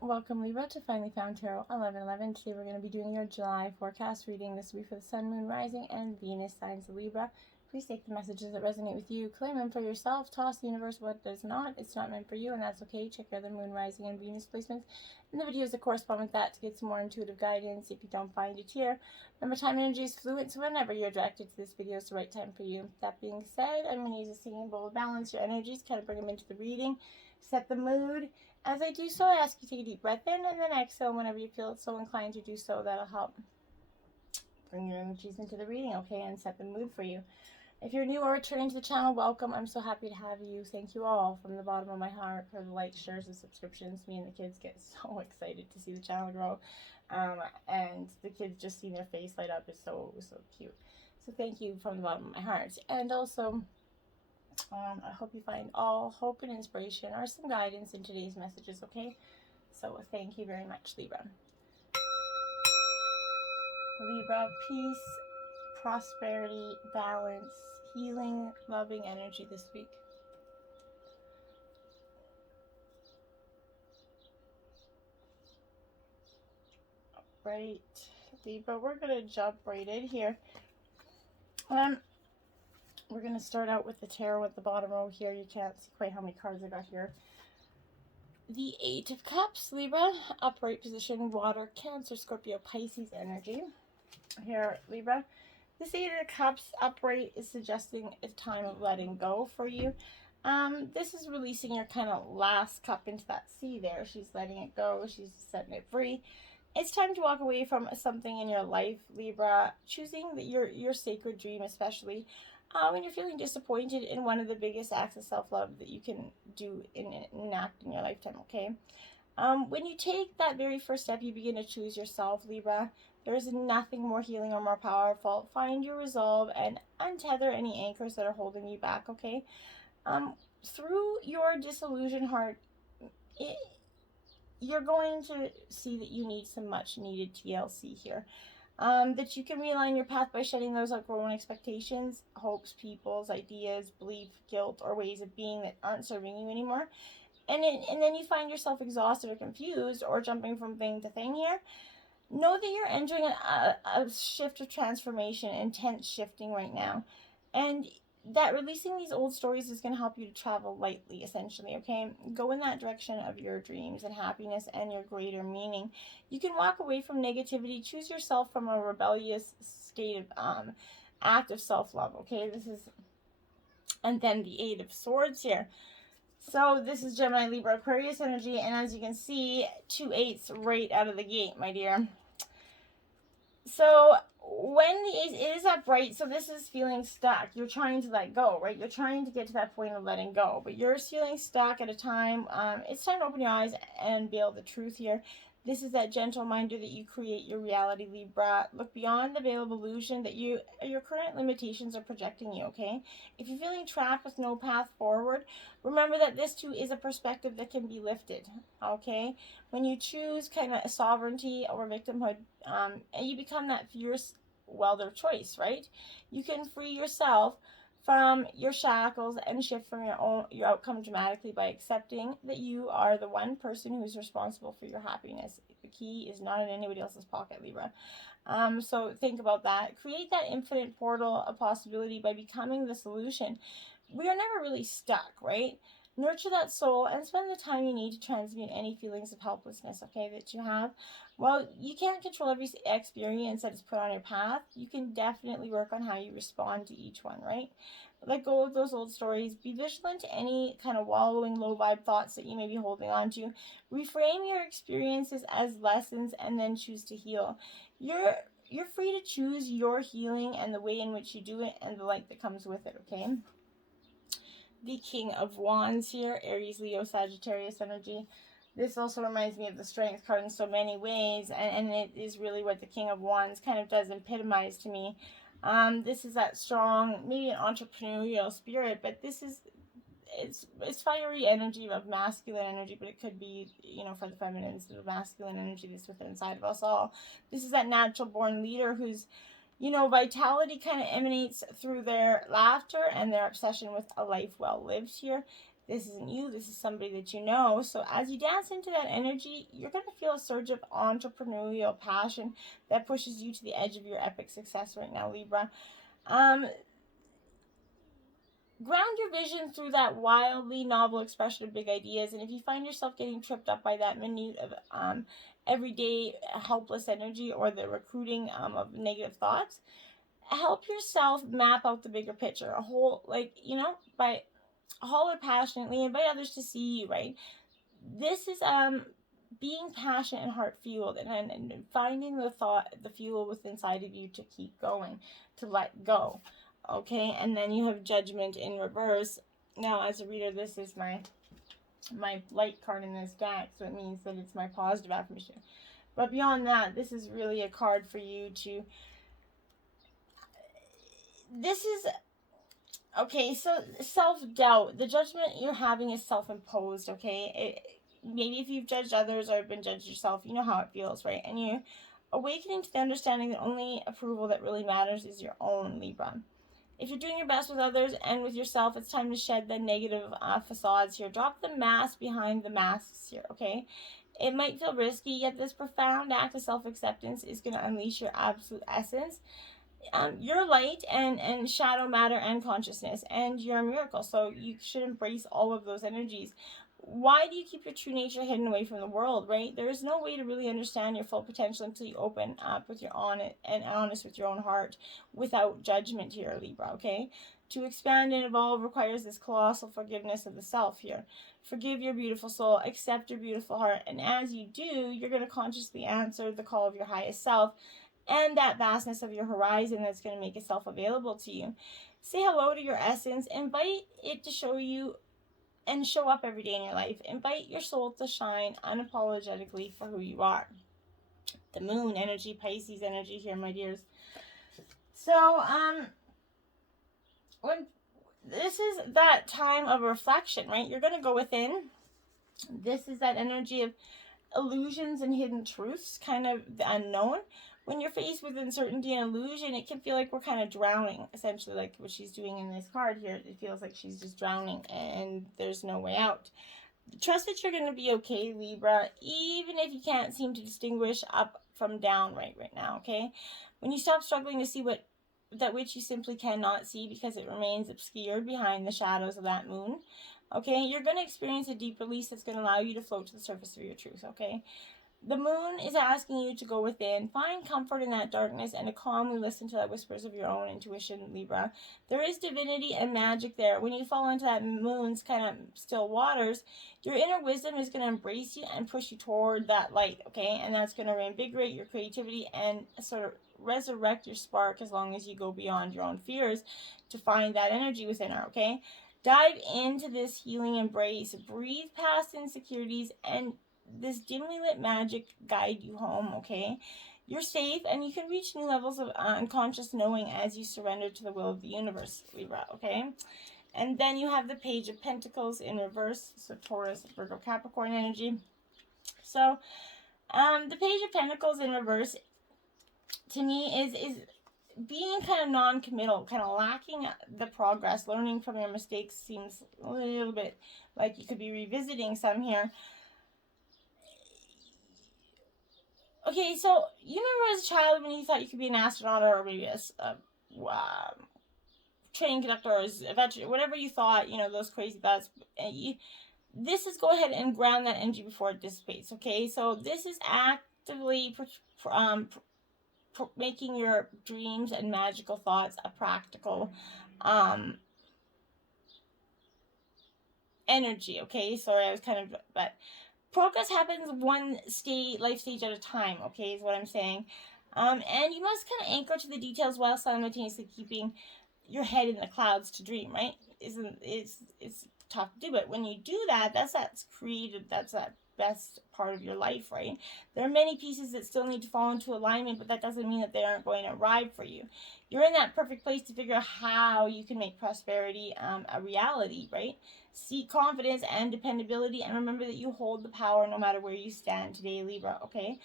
Welcome Libra to Finally Found Tarot 1111. Today we're going to be doing your July forecast reading. This will be for the Sun, Moon, Rising, and Venus signs of Libra. Please take the messages that resonate with you, claim them for yourself, toss the universe what does not. It's not meant for you, and that's okay. Check your other Moon, Rising, and Venus placements in the videos that correspond with that to get some more intuitive guidance if you don't find it here. Remember, time and energy is fluid, so whenever you're directed to this video, it's the right time for you. That being said, I'm going to use a singing bowl to balance your energies, kind of bring them into the reading, set the mood. As I do so, I ask you to take a deep breath in and then exhale whenever you feel so inclined to do so. That'll help bring your energies into the reading, okay, and set the mood for you. If you're new or returning to the channel, welcome. I'm so happy to have you. Thank you all from the bottom of my heart for the likes, shares, and subscriptions. Me and the kids get so excited to see the channel grow. And the kids just seeing their face light up is so cute. So thank you from the bottom of my heart. And also, I hope you find all hope and inspiration or some guidance in today's messages, okay? So thank you very much, Libra. Libra, peace, prosperity, balance, healing, loving energy this week. Right, Libra, we're going to jump right in here. We're going to start out with the tarot at the bottom row here. You can't see quite how many cards I got here. The Eight of Cups, Libra, upright position, water, Cancer, Scorpio, Pisces energy. Here, Libra, this Eight of Cups upright is suggesting a time of letting go for you. This is releasing your kind of last cup into that sea there. She's letting it go. She's setting it free. It's time to walk away from something in your life, Libra, choosing your sacred dream, especially when you're feeling disappointed in one of the biggest acts of self-love that you can do in an act in your lifetime, okay? When you take that very first step, you begin to choose yourself, Libra. There is nothing more healing or more powerful. Find your resolve and untether any anchors that are holding you back, okay? Through your disillusioned heart, you're going to see that you need some much needed TLC here. That you can realign your path by shedding those outgrown expectations, hopes, peoples, ideas, belief, guilt, or ways of being that aren't serving you anymore. And then you find yourself exhausted or confused or jumping from thing to thing here. Know that you're entering a shift of transformation, intense shifting right now. And that releasing these old stories is going to help you to travel lightly, essentially, okay? Go in that direction of your dreams and happiness and your greater meaning. You can walk away from negativity. Choose yourself from a rebellious state of act of self-love, okay? This is, and then the Eight of Swords here. So this is Gemini, Libra, Aquarius energy, and as you can see, 2 8s right out of the gate, my dear. So when it is upright, so this is feeling stuck. You're trying to let go, right? You're trying to get to that point of letting go, but you're feeling stuck at a time. It's time to open your eyes and veil the truth here. This is that gentle reminder that you create your reality, Libra. Look beyond the veil of illusion that your current limitations are projecting you, okay? If you're feeling trapped with no path forward, remember that this too is a perspective that can be lifted, okay? When you choose kind of sovereignty over victimhood, and you become that fierce welder choice, right? You can free yourself from your shackles and shift from your outcome dramatically by accepting that you are the one person who's responsible for your happiness. The key is not in anybody else's pocket, Libra. So think about that. Create that infinite portal of possibility by becoming the solution. We are never really stuck, right? Nurture that soul and spend the time you need to transmute any feelings of helplessness, okay, that you have. Well, you can't control every experience that is put on your path. You can definitely work on how you respond to each one, right? Let go of those old stories. Be vigilant to any kind of wallowing, low vibe thoughts that you may be holding on to. Reframe your experiences as lessons and then choose to heal. You're free to choose your healing and the way in which you do it and the light that comes with it, okay? The King of Wands here, Aries, Leo, Sagittarius energy. This also reminds me of the Strength card in so many ways, and it is really what the King of Wands kind of does epitomize to me. This is that strong, maybe an entrepreneurial spirit, but this is, it's fiery energy of masculine energy, but it could be, you know, for the feminines, the masculine energy that's within inside of us all. This is that natural born leader who's, you know, vitality kind of emanates through their laughter and their obsession with a life well lived here. This isn't you, this is somebody that you know. So as you dance into that energy, you're going to feel a surge of entrepreneurial passion that pushes you to the edge of your epic success right now, Libra. Ground your vision through that wildly novel expression of big ideas. And if you find yourself getting tripped up by that minute of everyday helpless energy, or the recruiting of negative thoughts, help yourself map out the bigger picture. A whole, like, by holler passionately, invite others to see you, right? This is being passionate and heart fueled, and finding the fuel within inside of you to keep going, to let go. Okay, and then you have Judgment in reverse. Now, as a reader, this is my light card in this deck, so it means that it's my positive affirmation. But beyond that, this is really a card for you to... This is... Okay, so self-doubt. The judgment you're having is self-imposed, okay? Maybe if you've judged others or been judged yourself, you know how it feels, right? And you're awakening to the understanding that only approval that really matters is your own, Libra. If you're doing your best with others and with yourself, it's time to shed the negative facades here. Drop the mask behind the masks here, okay? It might feel risky, yet this profound act of self-acceptance is going to unleash your absolute essence. You're light and shadow matter and consciousness, and you're a miracle, so you should embrace all of those energies. Why do you keep your true nature hidden away from the world, right? There is no way to really understand your full potential until you open up with your honest with your own heart, without judgment here, Libra, okay? To expand and evolve requires this colossal forgiveness of the self here. Forgive your beautiful soul, accept your beautiful heart, and as you do, you're going to consciously answer the call of your highest self and that vastness of your horizon that's going to make itself available to you. Say hello to your essence. Invite it to show you and show up every day in your life. Invite your soul to shine unapologetically for who you are. The moon energy, Pisces energy here, my dears. So, when this is that time of reflection, right? You're going to go within. This is that energy of illusions and hidden truths, kind of the unknown. When you're faced with uncertainty and illusion, it can feel like we're kind of drowning, essentially, like what she's doing in this card here. It feels like she's just drowning and there's no way out. Trust that you're going to be okay, Libra, even if you can't seem to distinguish up from down right now, okay? When you stop struggling to see that which you simply cannot see because it remains obscured behind the shadows of that moon, okay, you're going to experience a deep release that's going to allow you to float to the surface of your truth, okay? The moon is asking you to go within, find comfort in that darkness, and to calmly listen to the whispers of your own intuition, Libra. There is divinity and magic there. When you fall into that moon's kind of still waters, your inner wisdom is going to embrace you and push you toward that light, okay? And that's going to reinvigorate your creativity and sort of resurrect your spark as long as you go beyond your own fears to find that energy within her, okay? Dive into this healing embrace. Breathe past insecurities and this dimly lit magic guide you home, okay? You're safe and you can reach new levels of unconscious knowing as you surrender to the will of the universe, Libra, okay? And then you have the Page of Pentacles in reverse, so Taurus, Virgo, Capricorn energy. So, the Page of Pentacles in reverse, to me, is being kind of non-committal, kind of lacking the progress. Learning from your mistakes seems a little bit like you could be revisiting some here. Okay, so you remember as a child when you thought you could be an astronaut or maybe a train conductor or a veteran, whatever you thought, those crazy thoughts. This is go ahead and ground that energy before it dissipates, okay? So this is actively making your dreams and magical thoughts a practical energy, okay? Sorry, I was but progress happens one life stage at a time, okay, is what I'm saying. And you must kind of anchor to the details while simultaneously keeping your head in the clouds to dream, right? It's tough to do, but when you do that, that's that best part of your life, right? There are many pieces that still need to fall into alignment, but that doesn't mean that they aren't going to arrive for you. You're in that perfect place to figure out how you can make prosperity a reality, right? Seek confidence and dependability, and remember that you hold the power no matter where you stand today, Libra, okay?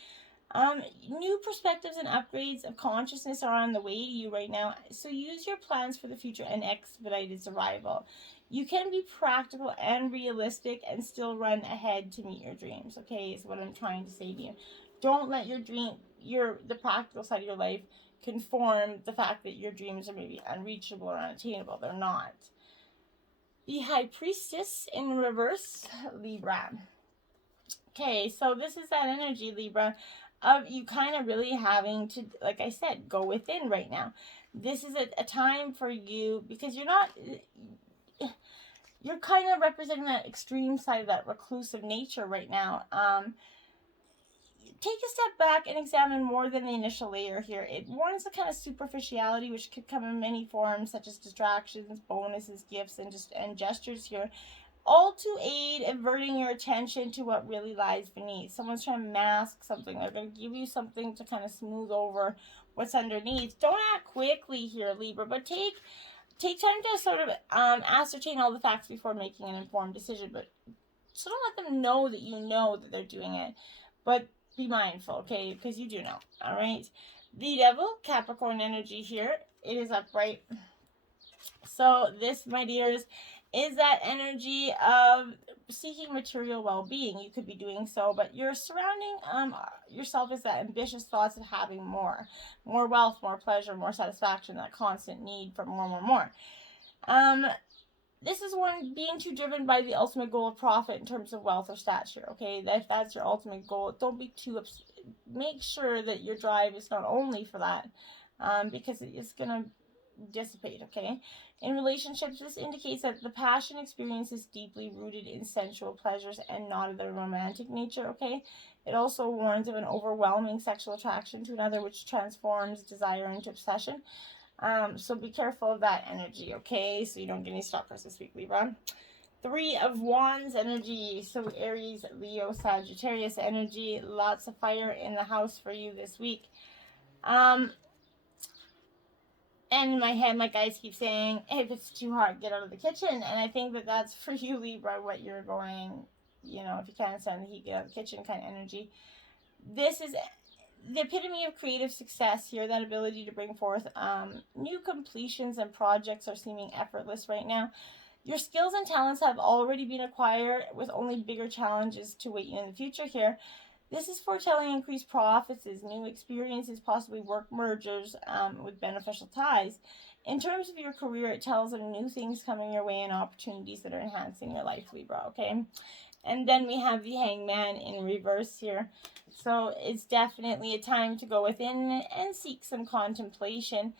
New perspectives and upgrades of consciousness are on the way to you right now, so use your plans for the future and expedited survival. You can be practical and realistic and still run ahead to meet your dreams, okay, is what I'm trying to say to you. Don't let your the practical side of your life conform the fact that your dreams are maybe unreachable or unattainable. They're not. The High Priestess in reverse, Libra. Okay, so this is that energy, Libra, of you kind of really having to, like I said, go within right now. This is a time for you, because you're kind of representing that extreme side of that reclusive nature right now. Take a step back and examine more than the initial layer here. It warns the kind of superficiality, which could come in many forms, such as distractions, bonuses, gifts, and gestures here, all to aid averting your attention to what really lies beneath. Someone's trying to mask something. They're going to give you something to kind of smooth over what's underneath. Don't act quickly here, Libra, but take time to sort of ascertain all the facts before making an informed decision. But so don't let them know that they're doing it. But be mindful, okay? Because you do know, all right? The Devil, Capricorn energy here. It is upright. So this, my dears, is that energy of seeking material well-being. You could be doing so, but you're surrounding yourself with that ambitious thoughts of having more wealth, more pleasure, more satisfaction, that constant need for more. This is one being too driven by the ultimate goal of profit in terms of wealth or stature, okay? If that's your ultimate goal, don't be too make sure that your drive is not only for that, because it's going to dissipate, okay? In relationships, this indicates that the passion experience is deeply rooted in sensual pleasures and not of the romantic nature, okay? It also warns of an overwhelming sexual attraction to another, which transforms desire into obsession. So be careful of that energy, okay? So you don't get any stalkers this week, Libra. 3 of Wands energy. So Aries, Leo, Sagittarius energy. Lots of fire in the house for you this week. And in my head, my guys keep saying, hey, if it's too hard, get out of the kitchen. And I think that that's for you, Libra, what you're going, if you can't stand the heat, get out of the kitchen kind of energy. This is the epitome of creative success here, that ability to bring forth new completions and projects are seeming effortless right now. Your skills and talents have already been acquired, with only bigger challenges to wait you in the future here. This is foretelling increased profits, new experiences, possibly work mergers with beneficial ties. In terms of your career, it tells of new things coming your way and opportunities that are enhancing your life, Libra, okay? And then we have the Hangman in reverse here. So it's definitely a time to go within and seek some contemplation.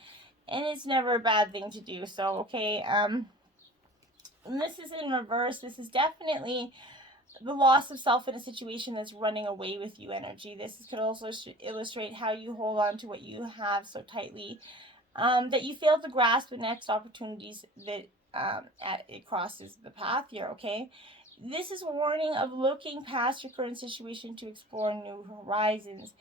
And it's never a bad thing to do so, okay? And this is in reverse. This is definitely the loss of self in a situation that's running away with you energy. This could also illustrate how you hold on to what you have so tightly that you fail to grasp the next opportunities that it crosses the path here, okay? This is a warning of looking past your current situation to explore new horizons.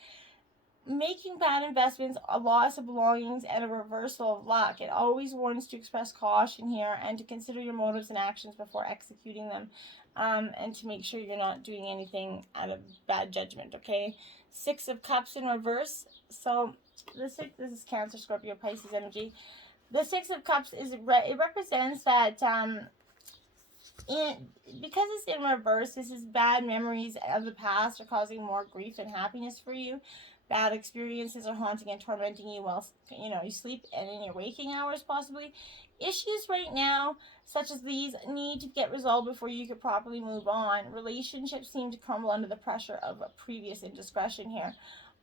Making bad investments, a loss of belongings, and a reversal of luck. It always warns to express caution here and to consider your motives and actions before executing them, and to make sure you're not doing anything out of bad judgment, okay? 6 of Cups in reverse. So this is Cancer, Scorpio, Pisces energy. The 6 of Cups it represents that because it's in reverse, this is bad memories of the past are causing more grief and happiness for you. Bad experiences are haunting and tormenting you while you sleep and in your waking hours possibly. Issues right now, such as these, need to get resolved before you could properly move on. Relationships seem to crumble under the pressure of a previous indiscretion here.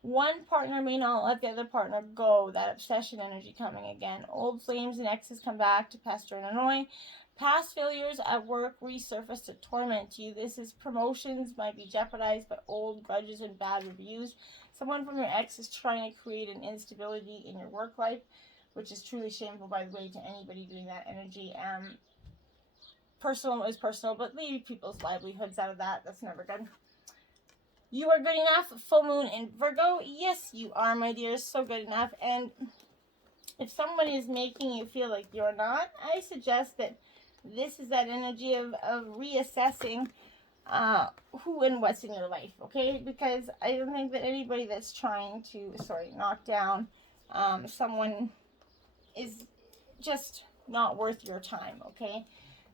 One partner may not let the other partner go. That obsession energy coming again. Old flames and exes come back to pester and annoy. Past failures at work resurface to torment you. This is promotions might be jeopardized by old grudges and bad reviews. Someone from your ex is trying to create an instability in your work life, which is truly shameful, by the way, to anybody doing that energy. Personal is personal, but leave people's livelihoods out of that. That's never good. You are good enough. Full moon in Virgo. Yes, you are, my dears. So good enough. And if someone is making you feel like you're not, I suggest that this is that energy of reassessing who and what's in your life, okay? Because I don't think that anybody that's trying to, knock down someone is just not worth your time, okay?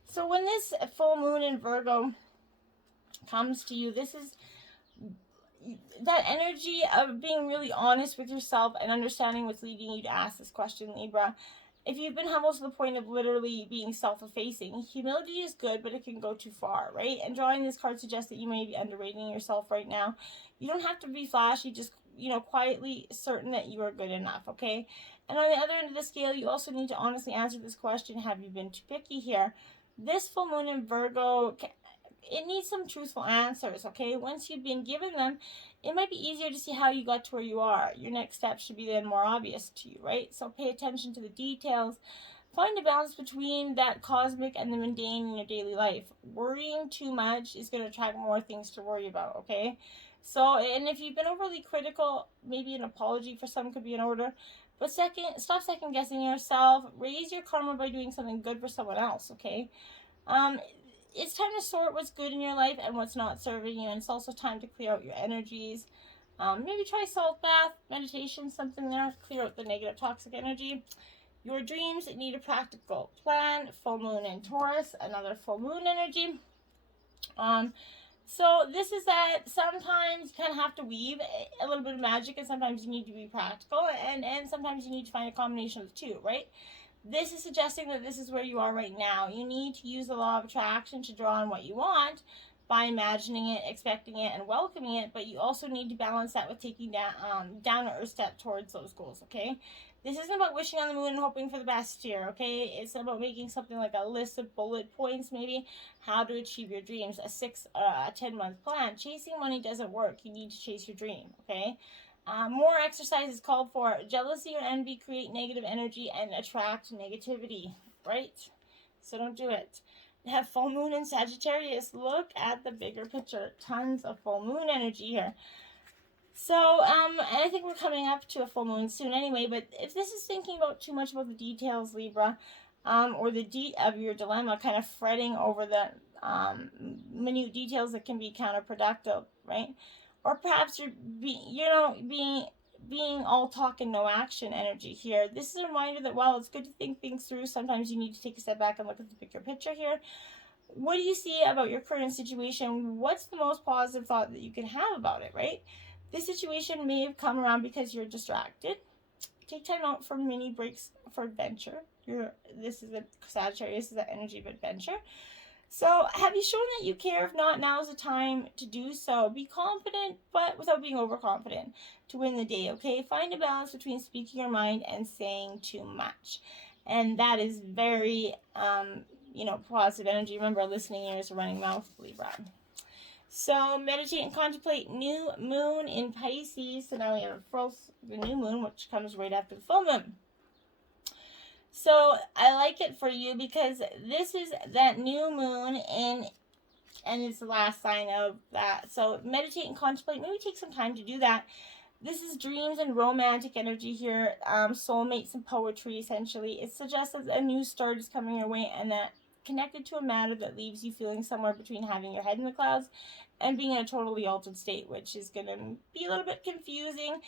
So when this full moon in Virgo comes to you, this is that energy of being really honest with yourself and understanding what's leading you to ask this question, Libra. If you've been humble to the point of literally being self-effacing, humility is good, but it can go too far, right? And drawing this card suggests that you may be underrating yourself right now. You don't have to be flashy, just, quietly certain that you are good enough, okay? And on the other end of the scale, you also need to honestly answer this question: have you been too picky here? This full moon in Virgo, it needs some truthful answers, okay? Once you've been given them, it might be easier to see how you got to where you are. Your next step should be then more obvious to you, right? So pay attention to the details. Find a balance between that cosmic and the mundane in your daily life. Worrying too much is going to attract more things to worry about, okay? So, and if you've been overly critical, maybe an apology for some could be in order. But stop second guessing yourself. Raise your karma by doing something good for someone else, okay? It's time to sort what's good in your life and what's not serving you, and it's also time to clear out your energies. Maybe try salt bath, meditation, something there, clear out the negative toxic energy. Your dreams need a practical plan. Full moon in Taurus, another full moon energy. So this is that sometimes you kind of have to weave a little bit of magic, and sometimes you need to be practical, and sometimes you need to find a combination of the two, right? This is suggesting that this is where you are right now. You need to use the law of attraction to draw on what you want by imagining it, expecting it, and welcoming it, but you also need to balance that with taking down or step towards those goals, okay? This isn't about wishing on the moon and hoping for the best here, okay? It's about making something like a list of bullet points, maybe, how to achieve your dreams, a 10-month plan. Chasing money doesn't work. You need to chase your dream, okay? More exercise is called for. Jealousy or envy create negative energy and attract negativity, right? So don't do it. Have full moon in Sagittarius. Look at the bigger picture. Tons of full moon energy here. So, and I think we're coming up to a full moon soon anyway, but if this is thinking about too much about the details, Libra, or the of your dilemma, kind of fretting over the minute details that can be counterproductive, right? Or perhaps you're being all talk and no action energy here. This is a reminder that while it's good to think things through, sometimes you need to take a step back and look at the bigger picture here. What do you see about your current situation? What's the most positive thought that you can have about it, right? This situation may have come around because you're distracted. Take time out for mini breaks for adventure. This is a Sagittarius, this is the energy of adventure. So have you shown that you care? If not, now is the time to do so. Be confident, but without being overconfident to win the day, okay? Find a balance between speaking your mind and saying too much. And that is very, positive energy. Remember, listening ears, a running mouth, Libra. So meditate and contemplate new moon in Pisces. So now we have the new moon, which comes right after the full moon. So I like it for you because this is that new moon and it's the last sign of that. So meditate and contemplate. Maybe take some time to do that. This is dreams and romantic energy here. Soulmates and poetry, essentially. It suggests that a new start is coming your way and that connected to a matter that leaves you feeling somewhere between having your head in the clouds and being in a totally altered state, which is going to be a little bit confusing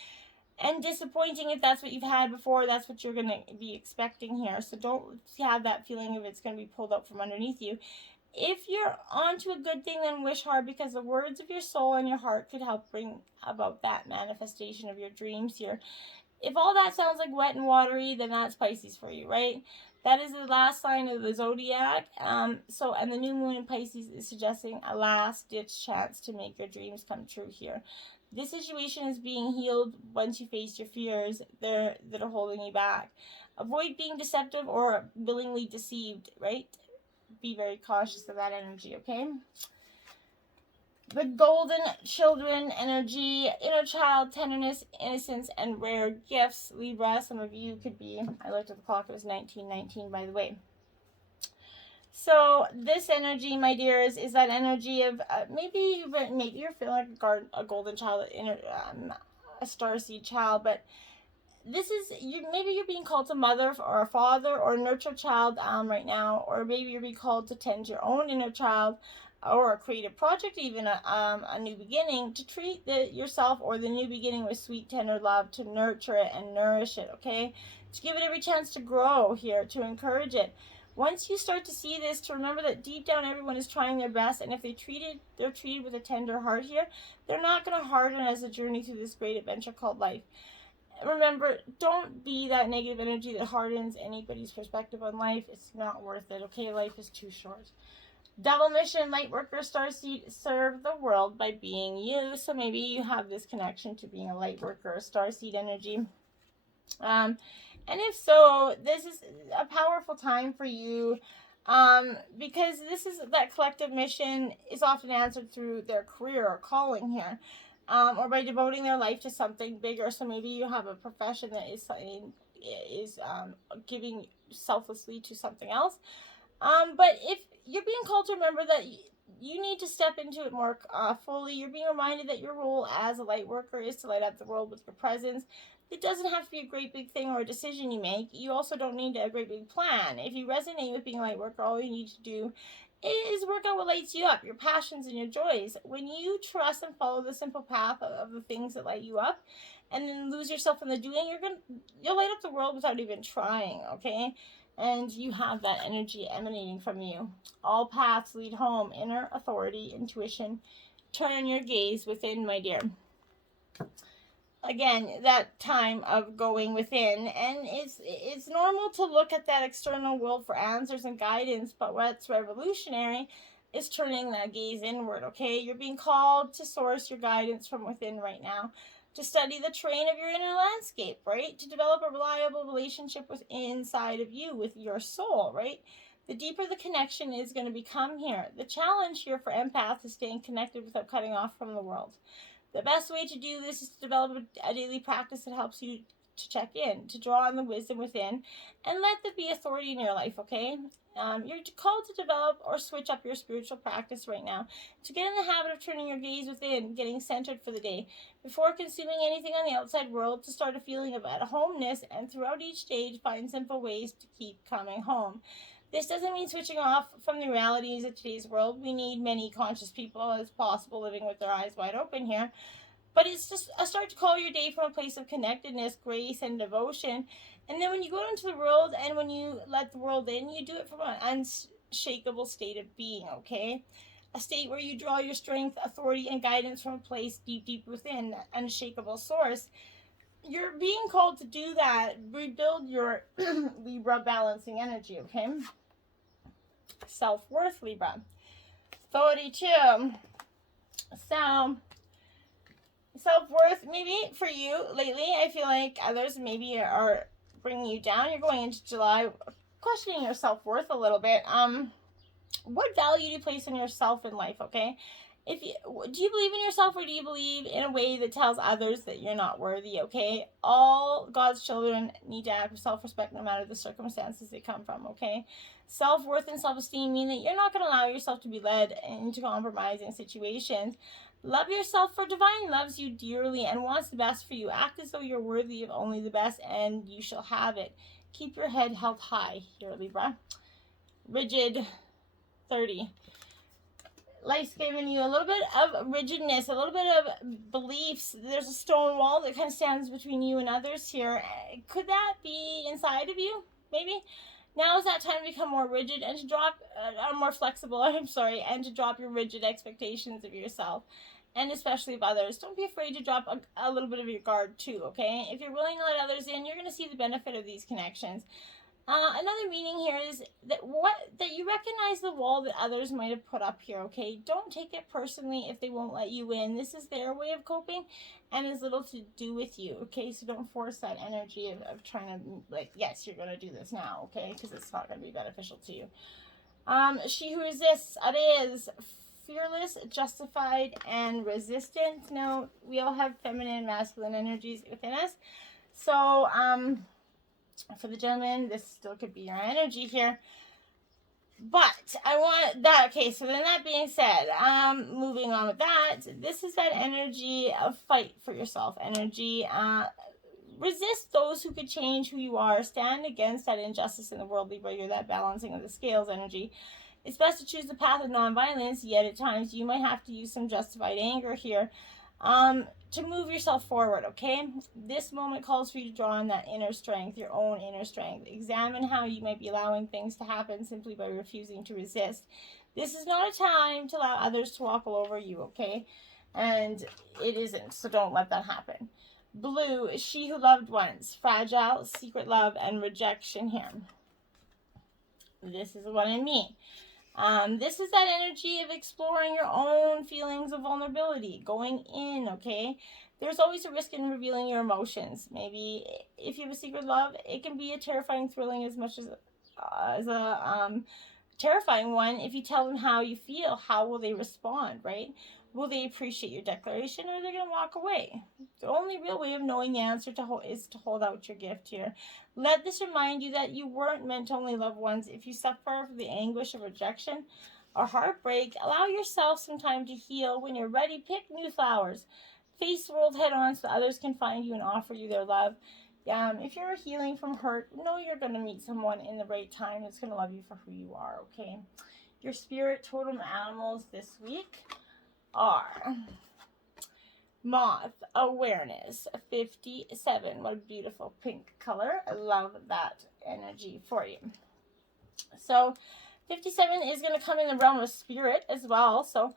and disappointing. If that's what you've had before, that's what you're going to be expecting here. So don't have that feeling of it's going to be pulled up from underneath you. If you're onto a good thing, then wish hard, because the words of your soul and your heart could help bring about that manifestation of your dreams here. If all that sounds like wet and watery, then that's Pisces for you, right? That is the last sign of the zodiac. And the new moon in Pisces is suggesting a last-ditch chance to make your dreams come true here. This situation is being healed once you face your fears that are holding you back. Avoid being deceptive or willingly deceived, right? Be very cautious of that energy, okay? The golden children energy, inner child, tenderness, innocence, and rare gifts. Libra, some of you could be, I looked at the clock, it was 1919, by the way. So this energy, my dears, is that energy of maybe you're feeling like a golden child, a starseed child, but this is maybe you're being called to mother or a father or nurture a child right now, or maybe you're being called to tend your own inner child, or a creative project, even a new beginning, to treat yourself or the new beginning with sweet, tender love, to nurture it and nourish it, okay? To give it every chance to grow here, to encourage it. Once you start to see this, to remember that deep down everyone is trying their best, and if they're treated with a tender heart here, they're not going to harden as a journey through this great adventure called life. Remember, don't be that negative energy that hardens anybody's perspective on life. It's not worth it, okay? Life is too short. Double mission, light worker, starseed, serve the world by being you. So maybe you have this connection to being a light worker, a starseed energy. And if so, this is a powerful time for you, because this is that collective mission is often answered through their career or calling here, or by devoting their life to something bigger. So maybe you have a profession that is giving selflessly to something else. But if you're being called to remember that you need to step into it more fully, you're being reminded that your role as a light worker is to light up the world with your presence. It doesn't have to be a great big thing or a decision you make. You also don't need a great big plan. If you resonate with being a light worker, all you need to do is work out what lights you up, your passions and your joys. When you trust and follow the simple path of the things that light you up, and then lose yourself in the doing, you'll light up the world without even trying, okay? And you have that energy emanating from you. All paths lead home. Inner authority, intuition. Turn your gaze within, my dear. Again, that time of going within, and it's normal to look at that external world for answers and guidance, but what's revolutionary is turning that gaze inward, okay? You're being called to source your guidance from within right now, to study the terrain of your inner landscape, right? To develop a reliable relationship with inside of you, with your soul, right? The deeper the connection is going to become here. The challenge here for empaths is staying connected without cutting off from the world. The best way to do this is to develop a daily practice that helps you to check in, to draw on the wisdom within, and let there be authority in your life, okay? You're called to develop or switch up your spiritual practice right now, to get in the habit of turning your gaze within, getting centered for the day, before consuming anything on the outside world, to start a feeling of at-homeness, and throughout each stage, find simple ways to keep coming home. This doesn't mean switching off from the realities of today's world. We need many conscious people as possible living with their eyes wide open here. But it's just a start to call your day from a place of connectedness, grace, and devotion. And then when you go into the world and when you let the world in, you do it from an unshakable state of being, okay? A state where you draw your strength, authority, and guidance from a place deep, deep within, that unshakable source. You're being called to do that. Rebuild your Libra balancing energy, okay? Self-worth, Libra. 32. So, self-worth, maybe for you lately, I feel like others maybe are bringing you down. You're going into July questioning your self-worth a little bit. What value do you place on yourself in life, okay? Do you believe in yourself, or do you believe in a way that tells others that you're not worthy, okay? All God's children need to act with self-respect no matter the circumstances they come from, okay? Self-worth and self-esteem mean that you're not going to allow yourself to be led into compromising situations. Love yourself, for divine loves you dearly and wants the best for you. Act as though you're worthy of only the best, and you shall have it. Keep your head held high here, Libra. Rigid, 30. Life's giving you a little bit of rigidness, a little bit of beliefs. There's a stone wall that kind of stands between you and others here. Could that be inside of you? Maybe. Now is that time to become more rigid and to drop, more flexible, and to drop your rigid expectations of yourself, and especially of others. Don't be afraid to drop a little bit of your guard too, okay? If you're willing to let others in, you're going to see the benefit of these connections. Another meaning here is that you recognize the wall that others might have put up here, okay? Don't take it personally if they won't let you in. This is their way of coping and has little to do with you, okay? So don't force that energy of trying to, like, yes, you're going to do this now, okay? Because it's not going to be beneficial to you. She who resists, it is fearless, justified, and resistant. Now, we all have feminine and masculine energies within us. So, for the gentleman, this still could be your energy here. But I want that, okay, so then that being said, moving on with that, this is that energy of fight for yourself energy. Resist those who could change who you are. Stand against that injustice in the world, Libra. You're that balancing of the scales energy. It's best to choose the path of nonviolence, yet at times you might have to use some justified anger here. to move yourself forward, okay? This moment calls for you to draw on that inner strength, your own inner strength. Examine how you might be allowing things to happen simply by refusing to resist. This is not a time to allow others to walk all over you, okay? And it isn't, so don't let that happen. Blue, she who loved once, fragile, secret love, and rejection here. This is what I mean. This is that energy of exploring your own feelings of vulnerability, going in, okay? There's always a risk in revealing your emotions. Maybe if you have a secret love, it can be a terrifying, thrilling as much as a terrifying one. If you tell them how you feel, how will they respond, right? Will they appreciate your declaration, or are they going to walk away? The only real way of knowing the answer is to hold out your gift here. Let this remind you that you weren't meant to only love once. If you suffer from the anguish of rejection or heartbreak, allow yourself some time to heal. When you're ready, pick new flowers. Face the world head on so others can find you and offer you their love. If you're healing from hurt, know you're going to meet someone in the right time that's going to love you for who you are, okay? Your spirit totem animals this week are Moth, Awareness, 57. What a beautiful pink color. I love that energy for you. So 57 is going to come in the realm of spirit as well. So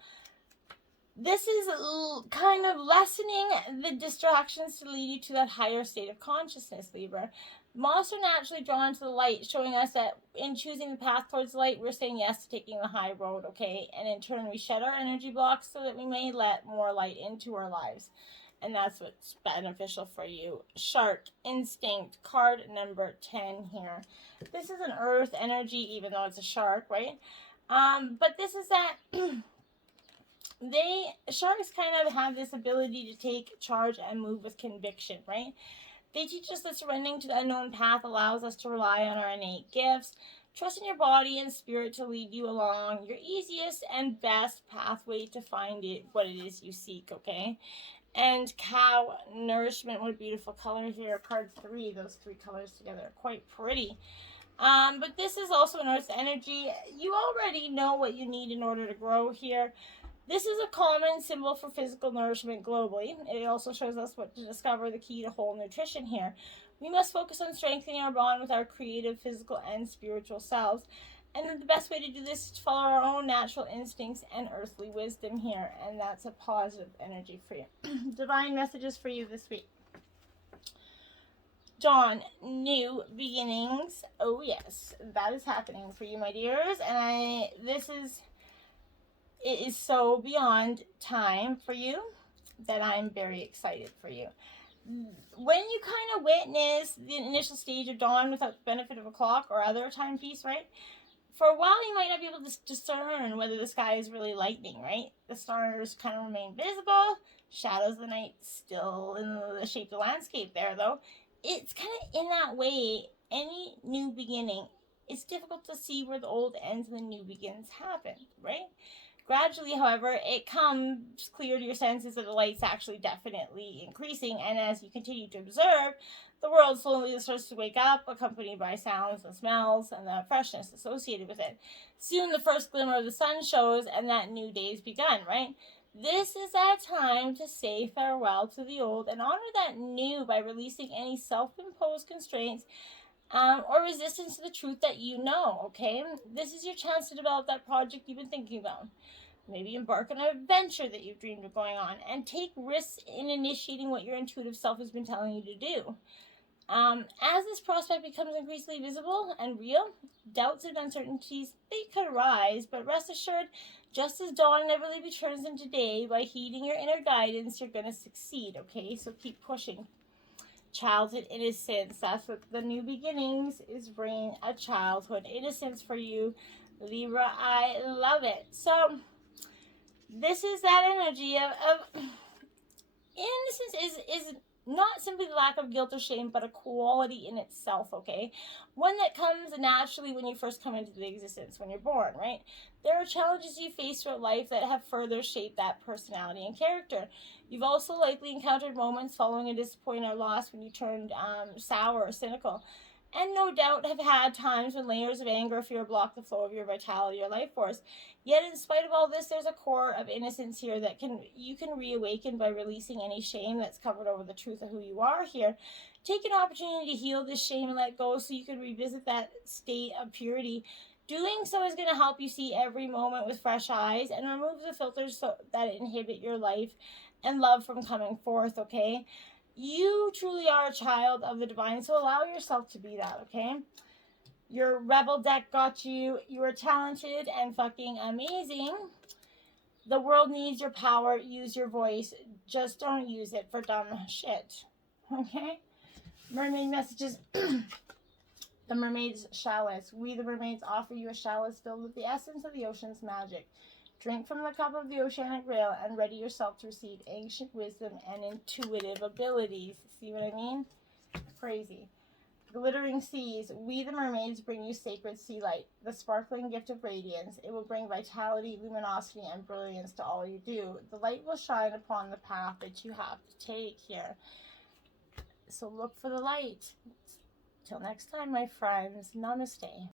this is kind of lessening the distractions to lead you to that higher state of consciousness, Libra. Moths are naturally drawn to the light, showing us that in choosing the path towards light, we're saying yes to taking the high road, okay? And in turn, we shed our energy blocks so that we may let more light into our lives. And that's what's beneficial for you. Shark, Instinct, card number 10 here. This is an earth energy, even though it's a shark, right? But this is that... Sharks kind of have this ability to take charge and move with conviction, right? They teach us that surrendering to the unknown path allows us to rely on our innate gifts. Trust in your body and spirit to lead you along your easiest and best pathway to find what it is you seek, okay? And Cow, Nourishment, what a beautiful color here. Card 3, those 3 colors together are quite pretty. But this is also an earth energy. You already know what you need in order to grow here. This is a common symbol for physical nourishment globally. It also shows us what to discover the key to whole nutrition here. We must focus on strengthening our bond with our creative, physical, and spiritual selves. And the best way to do this is to follow our own natural instincts and earthly wisdom here. And that's a positive energy for you. Divine messages for you this week. Dawn, new beginnings. Oh yes, that is happening for you, my dears. And it is so beyond time for you that I'm very excited for you. When you kind of witness the initial stage of dawn without the benefit of a clock or other timepiece, right? For a while, you might not be able to discern whether the sky is really lightning, right? The stars kind of remain visible. Shadows of the night still in the shape of the landscape there, though. It's kind of in that way, any new beginning, it's difficult to see where the old ends and the new begins happen, right? Gradually, however, it comes clear to your senses that the light's actually definitely increasing, and as you continue to observe, the world slowly starts to wake up, accompanied by sounds and smells and the freshness associated with it. Soon the first glimmer of the sun shows, and that new day's begun, right? This is that time to say farewell to the old and honor that new by releasing any self-imposed constraints or resistance to the truth that you know, okay? This is your chance to develop that project you've been thinking about. Maybe embark on an adventure that you've dreamed of going on, and take risks in initiating what your intuitive self has been telling you to do. As this prospect becomes increasingly visible and real, doubts and uncertainties, they could arise, but rest assured, just as dawn inevitably returns into day, by heeding your inner guidance, you're going to succeed, okay? So keep pushing. Childhood innocence, that's what the new beginnings is, bringing a childhood innocence for you, Libra. I love it. So this is that energy of innocence is not simply the lack of guilt or shame, but a quality in itself, okay? One that comes naturally when you first come into the existence, when you're born, right? There are challenges you face throughout life that have further shaped that personality and character. You've also likely encountered moments following a disappointment or loss when you turned sour or cynical. and no doubt have had times when layers of anger or fear block the flow of your vitality, your life force. Yet in spite of all this, there's a core of innocence here that you can reawaken by releasing any shame that's covered over the truth of who you are here. Take an opportunity to heal this shame and let go so you can revisit that state of purity. Doing so is going to help you see every moment with fresh eyes and remove the filters that inhibit your life and love from coming forth, okay? You truly are a child of the divine, so allow yourself to be that, okay? Your rebel deck got you. You are talented and fucking amazing. The world needs your power. Use your voice. Just don't use it for dumb shit, okay? Mermaid messages. The mermaid's chalice. We, the mermaids, offer you a chalice filled with the essence of the ocean's magic. Drink from the cup of the oceanic rail and ready yourself to receive ancient wisdom and intuitive abilities. See what I mean? Crazy. Glittering seas. We, the mermaids, bring you sacred sea light, the sparkling gift of radiance. It will bring vitality, luminosity, and brilliance to all you do. The light will shine upon the path that you have to take here. So look for the light. Till next time, my friends. Namaste.